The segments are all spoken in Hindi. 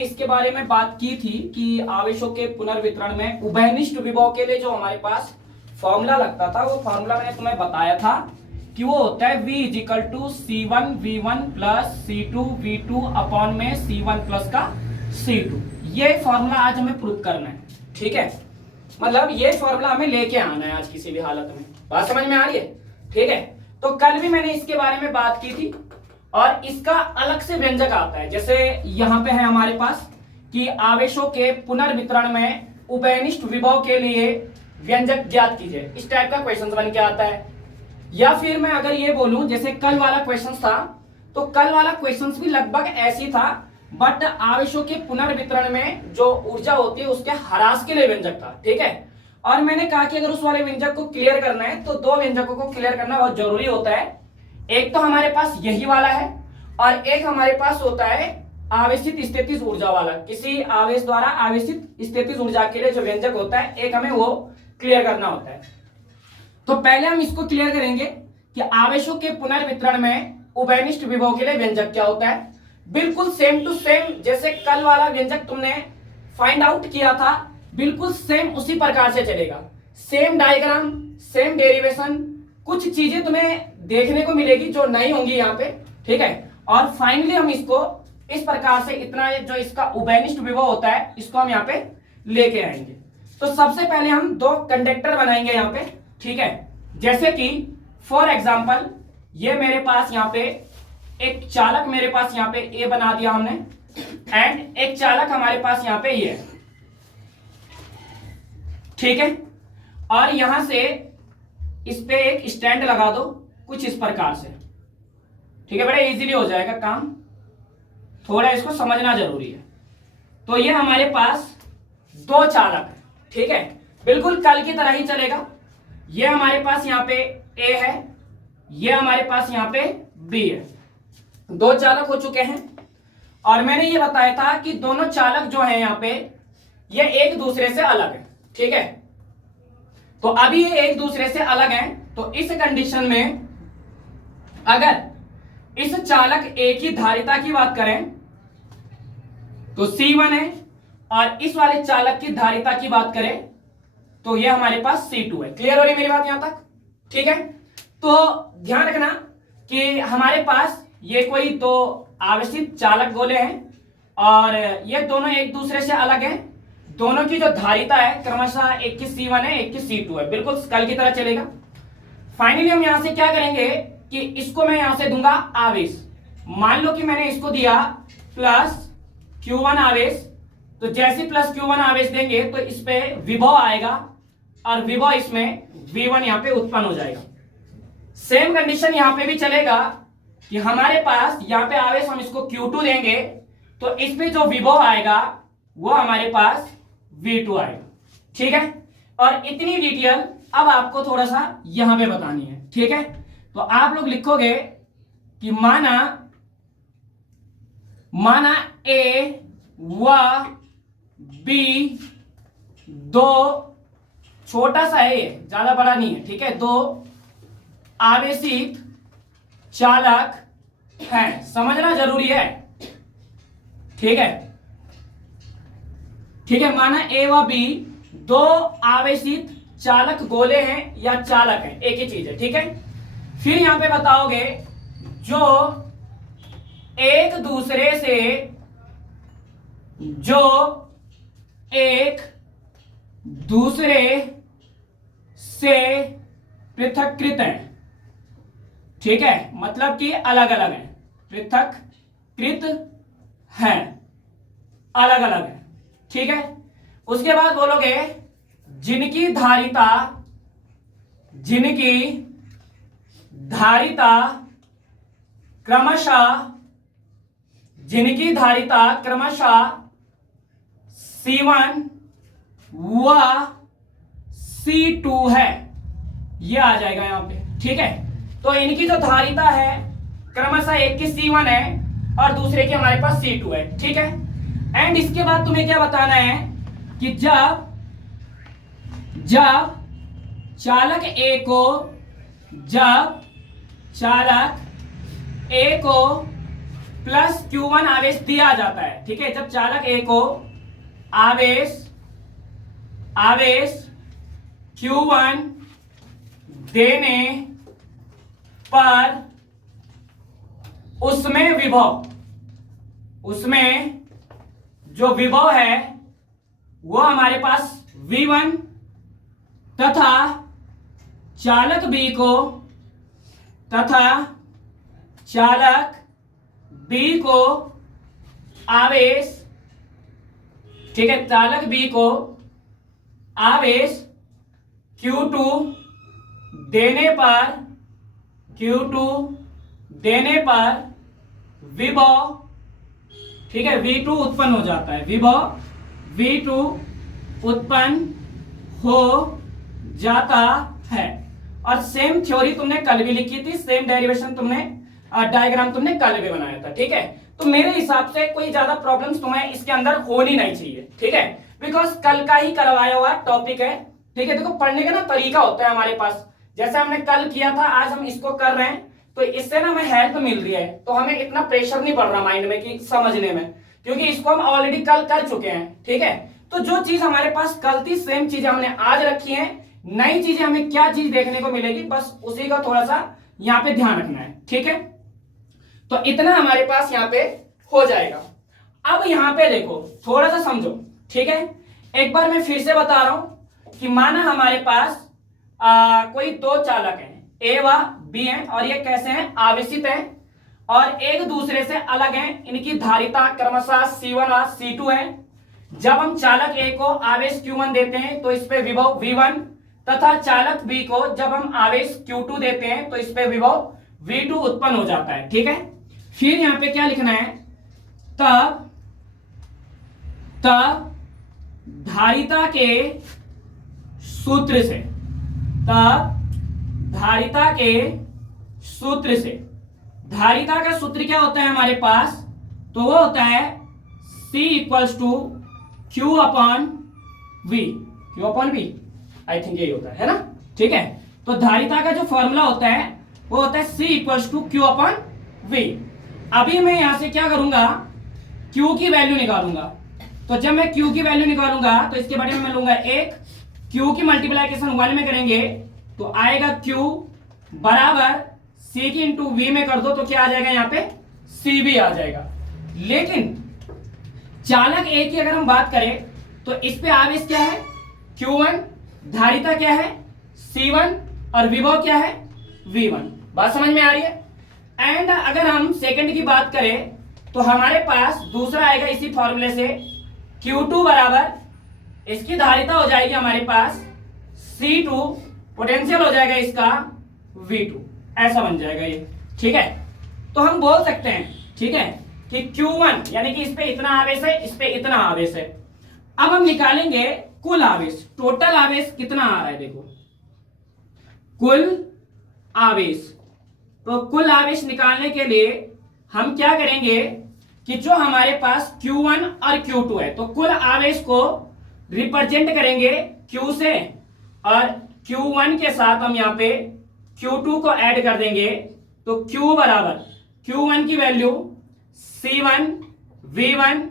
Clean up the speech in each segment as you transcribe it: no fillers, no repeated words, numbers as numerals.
इसके बारे में बात की थी कि आवेशों के पुनर्वितरण में उभयनिष्ठ विभव के लिए जो हमारे पास फॉर्मूला लगता था वो फॉर्मूला मैंने तुम्हें बताया था कि वो होता है V is equal to C1V1 plus C2V2 upon में C1 प्लस का C2। ये फॉर्मूला आज हमें प्रूव करना है, ठीक है। मतलब ये फॉर्मूला हमें लेके आना है आज किसी भी हालत में। बात समझ में आ रही है? ठीक है। तो कल भी मैंने इसके बारे में बात की थी और इसका अलग से व्यंजक आता है। जैसे यहां पे है हमारे पास कि आवेशों के पुनर्वितरण में उभयनिष्ठ विभव के लिए व्यंजक ज्ञात कीजिए, इस टाइप का क्वेश्चन बन के आता है। या फिर मैं अगर ये बोलूं जैसे कल वाला क्वेश्चन था, तो कल वाला क्वेश्चन भी लगभग ऐसी था, बट आवेशों के पुनर्वितरण में जो ऊर्जा होती है उसके ह्रास के लिए व्यंजक था, ठीक है। और मैंने कहा कि अगर उस वाले व्यंजक को क्लियर करना है तो दो व्यंजकों को क्लियर करना बहुत जरूरी होता है। एक तो हमारे पास यही वाला है और एक हमारे पास होता है आवेशित स्थितिज ऊर्जा वाला। किसी आवेश द्वारा आवेशित स्थितिज ऊर्जा के लिए जो व्यंजक होता है, एक हमें वो क्लियर करना होता है। तो पहले हम इसको क्लियर करेंगे कि आवेशों के पुनर्वितरण में उभयनिष्ठ विभव के लिए व्यंजक क्या होता है। बिल्कुल सेम टू सेम जैसे कल वाला व्यंजक तुमने फाइंड आउट किया था, बिल्कुल सेम उसी प्रकार से चलेगा। सेम डायग्राम, सेम डेरिवेशन, कुछ चीजें तुम्हें देखने को मिलेगी जो नहीं होंगी यहाँ पे, ठीक है। और फाइनली हम इसको इस प्रकार से इतना जो इसका उभयनिष्ठ विभव होता है इसको हम यहाँ पे लेके आएंगे। तो सबसे पहले हम दो कंडक्टर बनाएंगे यहाँ पे, ठीक है। जैसे कि फॉर एग्जाम्पल ये मेरे पास यहाँ पे एक चालक मेरे पास यहाँ पे ए बना दिया हमने, एंड एक चालक हमारे पास यहाँ पे ये है, ठीक है। और यहां से इस पे एक स्टैंड लगा दो कुछ इस प्रकार से, ठीक है। बड़ा इजीली हो जाएगा काम, थोड़ा इसको समझना जरूरी है। तो ये हमारे पास दो चालक है, ठीक है, बिल्कुल कल की तरह ही चलेगा। ये हमारे पास यहाँ पे ए है, ये हमारे पास यहाँ पे बी है। दो चालक हो चुके हैं और मैंने ये बताया था कि दोनों चालक जो है यहाँ पे ये एक दूसरे से अलग है, ठीक है। तो अभी ये एक दूसरे से अलग हैं, तो इस कंडीशन में अगर इस चालक ए की धारिता की बात करें तो C1 है, और इस वाले चालक की धारिता की बात करें तो ये हमारे पास C2 है। क्लियर हो रही मेरी बात यहां तक? ठीक है। तो ध्यान रखना कि हमारे पास ये कोई दो आवेशित चालक गोले हैं और ये दोनों एक दूसरे से अलग हैं। दोनों की जो धारिता है क्रमशः एक की C1 है, एक की C2 है, बिल्कुल कल की तरह चलेगा। फाइनली हम यहां से क्या करेंगे कि इसको मैं यहां से दूंगा आवेश। मान लो कि मैंने इसको दिया प्लस Q1 आवेश, तो जैसे प्लस Q1 आवेश देंगे तो इस पे विभव आएगा और विभव इसमें V1 यहां पे उत्पन्न हो जाएगा। सेम कंडीशन यहां पे भी चलेगा कि हमारे पास यहां पे आवेश हम इसको Q2 देंगे तो इस पे जो विभव आएगा वो हमारे पास V2 आएगा, ठीक है। और इतनी डिटेल अब आपको थोड़ा सा यहां पे बतानी है, ठीक है। तो आप लोग लिखोगे कि माना ए व बी दो, छोटा सा है ये, ज्यादा बड़ा नहीं है, ठीक है, दो आवेशित चालक हैं। समझना जरूरी है, ठीक है, ठीक है। माना ए व बी दो आवेशित चालक गोले हैं या चालक हैं, एक ही चीज है, ठीक है। फिर यहां पे बताओगे जो एक दूसरे से पृथक्कृत हैं, ठीक है, मतलब कि अलग अलग हैं, पृथक्कृत हैं, अलग अलग हैं, ठीक है। उसके बाद बोलोगे जिनकी धारिता क्रमशः C1 व C2 है, ये आ जाएगा यहां पे, ठीक है। तो इनकी जो धारिता है क्रमशः एक की C1 है और दूसरे की हमारे पास C2 है, ठीक है। एंड इसके बाद तुम्हें क्या बताना है कि जब चालक ए को प्लस Q1 आवेश दिया जाता है, ठीक है। जब चालक ए को आवेश Q1 देने पर उसमें जो विभव है वो हमारे पास V1 तथा चालक B को आवेश, ठीक है, चालक B को आवेश Q2 देने पर विभव, ठीक है, V2 उत्पन्न हो जाता है, विभव V2 उत्पन्न हो जाता है। और सेम थ्योरी तुमने कल भी लिखी थी, सेम डेरिवेशन तुमने डायग्राम तुमने कल भी बनाया था, ठीक है। तो मेरे हिसाब से कोई ज्यादा प्रॉब्लम्स तुम्हें इसके अंदर होनी नहीं चाहिए, ठीक है, बिकॉज कल का ही करवाया हुआ टॉपिक है, ठीक है। देखो पढ़ने का ना तरीका होता है हमारे पास, जैसे हमने कल किया था आज हम इसको कर रहे हैं, तो इससे ना हमें हेल्प मिल रही है, तो हमें इतना प्रेशर नहीं पड़ रहा माइंड में कि समझने में, क्योंकि इसको हम ऑलरेडी कल कर चुके हैं, ठीक है। तो जो चीज हमारे पास कल थी सेम चीजें हमने आज रखी हैं, नई चीजें हमें क्या चीज देखने को मिलेगी, बस उसी का थोड़ा सा यहाँ पे ध्यान रखना है, ठीक है। तो इतना हमारे पास यहाँ पे हो जाएगा। अब यहाँ पे देखो थोड़ा सा समझो, ठीक है। एक बार मैं फिर से बता रहा हूं कि माना हमारे पास कोई दो चालक हैं, ए व बी हैं, और ये कैसे हैं, आवेशित हैं और एक दूसरे से अलग हैं, इनकी धारिता क्रमशः C1 और C2 है। जब हम चालक ए को आवेश Q1 देते हैं तो इस पे विभव V1 तथा चालक बी को जब हम आवेश Q2 देते हैं तो इस पे विभव V2 उत्पन्न हो जाता है, ठीक है। फिर यहां पे क्या लिखना है, तब धारिता के सूत्र से, धारिता का सूत्र क्या होता है हमारे पास, तो वो होता है C equals to Q upon V, I think यही होता है ना, ठीक है। तो धारिता का जो फॉर्मूला होता है वो होता है C equals to Q upon V। अभी मैं यहां से क्या करूंगा, Q की वैल्यू निकालूंगा, तो जब मैं Q की वैल्यू निकालूंगा तो इसके बारे में मैं लूंगा एक, Q की मल्टीप्लाइकेशन 1 में करेंगे तो आएगा Q बराबर C की इंटू V में कर दो तो क्या आ जाएगा, यहाँ पे CB आ जाएगा। लेकिन चालक A की अगर हम बात करें तो इस पे आवेश क्या है Q1, धारिता क्या है C1 और विभव क्या है V1। बात समझ में आ रही है। एंड अगर हम सेकंड की बात करें तो हमारे पास दूसरा आएगा इसी फॉर्मूले से, Q2 बराबर इसकी धारिता हो जाएगी हमारे पास C2, पोटेंशियल हो जाएगा इसका V2, ऐसा बन जाएगा ये, ठीक है। तो हम बोल सकते हैं, ठीक है, कि Q1 यानी कि इस पे इतना आवेश है, इस पे इतना आवेश है। अब हम निकालेंगे कुल आवेश, टोटल आवेश कितना आ रहा है, देखो कुल आवेश। तो कुल आवेश निकालने के लिए हम क्या करेंगे कि जो हमारे पास Q1 और Q2 है तो कुल आवेश को रिप्रेजेंट करेंगे Q से, और Q1 के साथ हम यहाँ पे Q2 को ऐड कर देंगे, तो Q बराबर Q1 की वैल्यू C1 V1,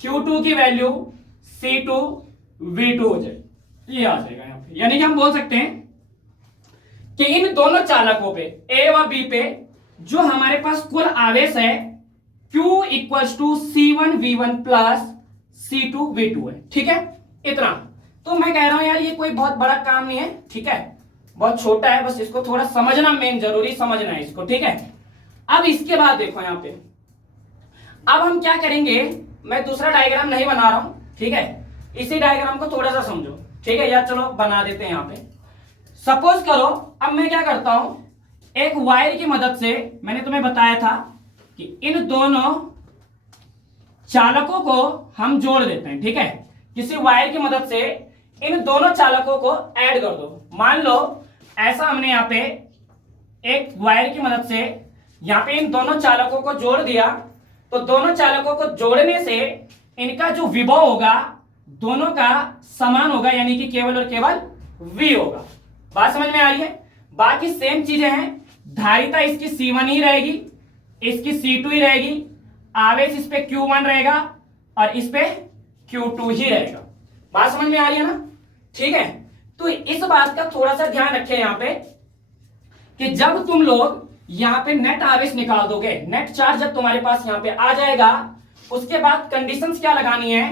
Q2 की वैल्यू C2 V2 हो जाए, ये आ जाएगा यहाँ पे। यानी कि हम बोल सकते हैं कि इन दोनों चालकों पे A व B पे जो हमारे पास कुल आवेश है Q equals to C1 V1 plus C2 V2 है, ठीक है। इतना तो मैं कह रहा हूं यार ये कोई बहुत बड़ा काम नहीं है, ठीक है, बहुत छोटा है, बस इसको थोड़ा समझना मेन जरूरी समझना है इसको, ठीक है। अब इसके बाद देखो यहाँ पे अब हम क्या करेंगे, मैं दूसरा डायग्राम नहीं बना रहा हूं, ठीक है, इसी डायग्राम को थोड़ा सा समझो, ठीक है, या चलो बना देते हैं यहाँ पे। सपोज करो अब मैं क्या करता हूं, एक वायर की मदद से, मैंने तुम्हें बताया था कि इन दोनों चालकों को हम जोड़ देते हैं, ठीक है, किसी वायर की मदद से इन दोनों चालकों को ऐड कर दो। मान लो ऐसा हमने यहाँ पे एक वायर की मदद से यहाँ पे इन दोनों चालकों को जोड़ दिया, तो दोनों चालकों को जोड़ने से इनका जो विभव होगा दोनों का समान होगा, यानी कि केवल और केवल V होगा। बात समझ में आ रही है। बाकी सेम चीजें हैं, धारिता इसकी C1 ही रहेगी, इसकी C2 ही रहेगी, आवेश इस पे Q1 रहेगा और इस पे Q2 ही रहेगा। बात समझ में आ रही है ना? ठीक है, तो इस बात का थोड़ा सा ध्यान रखें यहां पे कि जब तुम लोग यहां पे नेट आवेश निकाल दोगे, नेट चार्ज जब तुम्हारे पास यहां पे आ जाएगा, उसके बाद कंडीशंस क्या लगानी है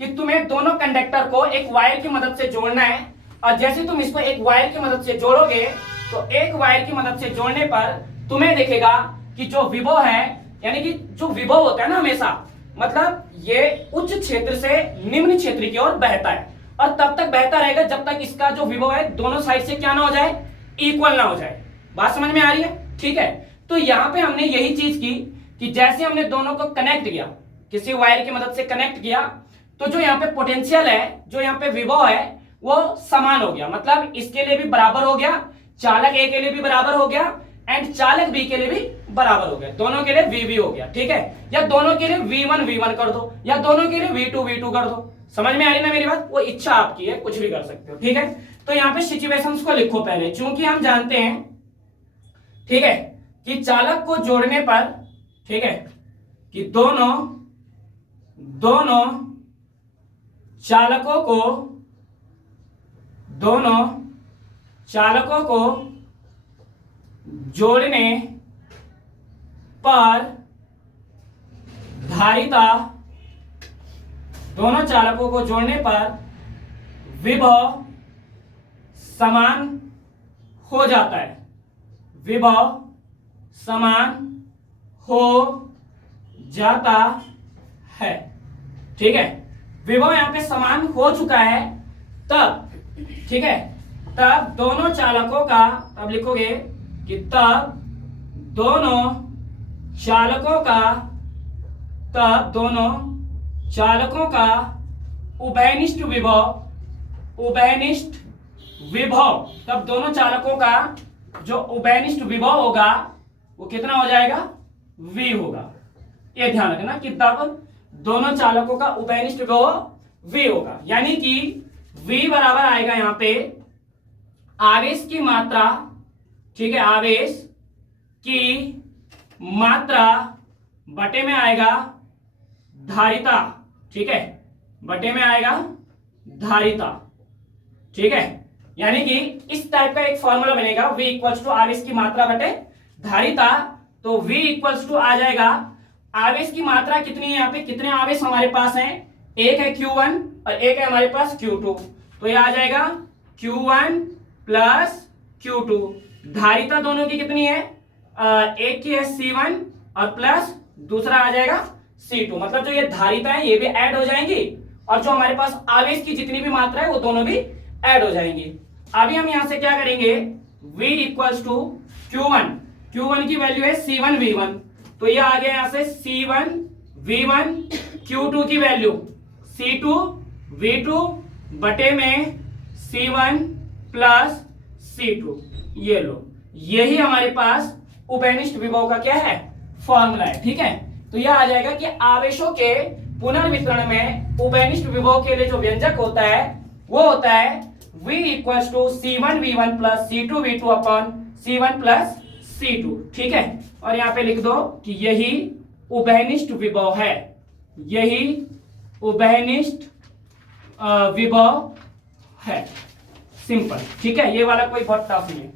कि तुम्हें दोनों कंडक्टर को एक वायर की मदद से जोड़ना है। और जैसे तुम इसको एक वायर की मदद से जोड़ोगे तो एक वायर की मदद से जोड़ने पर तुम्हें दिखेगा कि जो विभव है, यानी कि जो विभव होता है ना हमेशा, मतलब ये उच्च क्षेत्र से निम्न क्षेत्र की ओर बहता है और तब तक बहता रहेगा जब तक इसका जो विभव है दोनों साइड से क्या ना हो जाए, इक्वल ना हो जाए। बात समझ में आ रही है? ठीक है, तो यहां पे हमने यही चीज की कि जैसे हमने दोनों को कनेक्ट किया, किसी वायर की मदद से कनेक्ट किया, तो जो यहाँ पे पोटेंशियल है, जो यहाँ पे विभव है, वो समान हो गया। मतलब इसके लिए भी बराबर हो गया, चालक ए के लिए भी बराबर हो गया एंड चालक बी के लिए भी बराबर हो गया, दोनों के लिए वी हो गया। ठीक है, या दोनों के लिए V1 कर दो या दोनों के लिए V2 कर दो। समझ में आ रही ना मेरी बात? वो इच्छा आपकी है, कुछ भी कर सकते हो। ठीक है, तो यहाँ पे सिचुएशंस को लिखो पहले, क्योंकि हम जानते हैं, ठीक है, कि चालक को जोड़ने पर, ठीक है, कि दोनों चालकों को जोड़ने पर धारिता, दोनों चालकों को जोड़ने पर विभव समान हो जाता है, विभव समान हो जाता है। ठीक है, विभव यहां पे समान हो चुका है तब, ठीक है, तब दोनों चालकों का, अब लिखोगे कि तब दोनों चालकों का उभयनिष्ठ विभव, तब दोनों चालकों का जो उभयनिष्ठ विभव होगा वो कितना हो जाएगा, V होगा। ये ध्यान रखना कि तब दोनों चालकों का उभयनिष्ठ विभव V होगा, यानी कि V बराबर आएगा यहां पे आवेश की मात्रा, ठीक है, आवेश की मात्रा बटे में आएगा धारिता। ठीक है, बटे में आएगा धारिता। ठीक है, यानी कि इस टाइप का एक फॉर्मूला बनेगा, V इक्वल्स टू आवेश की मात्रा बटे धारिता। तो V इक्वल्स टू आ जाएगा, आवेश की मात्रा कितनी है, यहाँ पे कितने आवेश हमारे पास हैं, एक है Q1 और एक है हमारे पास Q2, तो ये आ जाएगा Q1 प्लस Q2। धारिता दोनों की कितनी है, एक की है C1 और प्लस दूसरा आ जाएगा C2, मतलब जो ये धारिता है ये भी ऐड हो जाएंगी और जो हमारे पास आवेश की जितनी भी मात्रा है वो दोनों भी ऐड हो जाएंगी। अभी हम यहां से क्या करेंगे, V इक्वल्स टू Q1 की वैल्यू है C1 V1, तो ये आ गया यहां से C1 V1, Q2 की वैल्यू C2 V2 बटे में C1 प्लस C2। ये लो, यही हमारे पास उभयनिष्ठ विभव का क्या है, फॉर्मूला है। ठीक है, तो यह आ जाएगा कि आवेशों के पुनर्वितरण में उभयनिष्ठ विभव के लिए जो व्यंजक होता है वो होता है V equals to C1 V1 plus C2 V2 upon C1 plus C2। ठीक है, और यहां पे लिख दो कि यही उभयनिष्ठ विभव है, यही उभयनिष्ठ विभव है। सिंपल। ठीक है, ये वाला कोई बहुत टफ नहीं है।